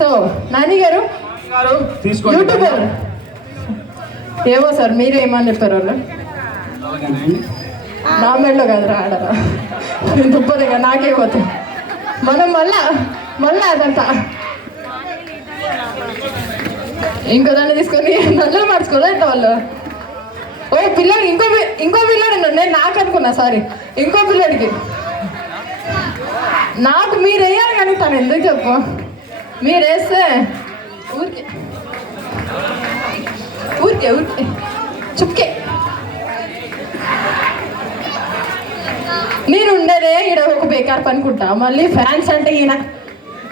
so Nani గారు YouTuber ఏమో sir మీరు ఏమని చెప్పారు వాళ్ళు నా మెడలో కాదు రాడరా దుప్పదిగా నాకే పోతాయి మనం మళ్ళా అదంతా ఇంకో దాన్ని తీసుకొని నల్లలు మార్చుకోదా ఇంత వాళ్ళు ఓ పిల్లడు ఇంకో పిల్లడు నేను నాకు అనుకున్నా సారీ ఇంకో పిల్లడికి నాకు మీరు వేయాలి కానీ తను ఎందుకు చెప్పు మీరు వేస్తే ఊరికే ఊరికే ఊరికే చుక్కే నేను ఉండేదే ఈడ ఒక బేకార్ పనుకుంటా మళ్ళీ ఫ్యాన్స్ అంటే ఈయన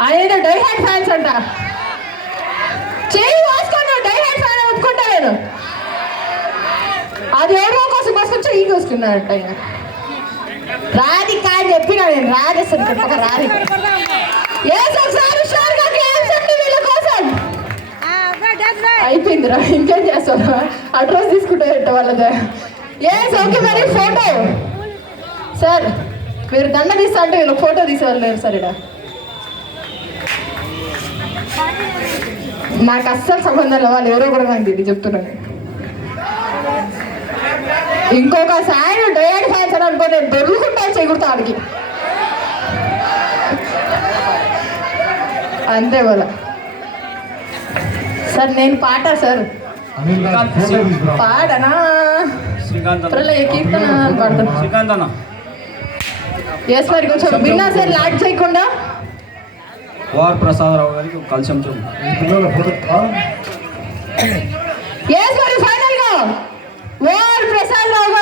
ఆయన డై హ్యాడ్ ఫ్యాన్స్ అంట చేయి వాసుకోండి డై హ్యాడ్ ఫ్యాన్ ఒప్పుకుంటా నేను అది ఎవరో కోసం కోసుకొచ్చి ఈ కోసుకున్నాడంట ఆయన రాది కాదు చెప్పినా నేను రాదేస్తాను చెప్పక రాది అయిపోయిందిరా ఇంకేం చేస్తావు అడ్రస్ తీసుకుంటే వాళ్ళదే ఓకే మరి ఫోటో సార్ మీరు దండ తీస్తా అంటే వీళ్ళు ఫోటో తీసేవాళ్ళు సార్ ఇక్కడ నాకు అస్సలు సంబంధం లేదు వాళ్ళు ఎవరో కూడా నాకు ఇది చెప్తున్నాను ఇంకొకసారి డైరెక్ట్ ఫ్యాన్స్ అని అనుకో నేను దొరుకుతాను చేయకూడదు ఆడికి అంతే వాళ్ళ సార్ నేను పాట సార్ పాడనా కీర్తన పాడతాను ఎస్ మరి కొంచెం విన్నా సార్ లాక్ చేయకుండా వార్ ప్రసాదరావు గారికి కలిసి ఎస్ మరి ఫైనల్ గా వార్ ప్రసాదరావు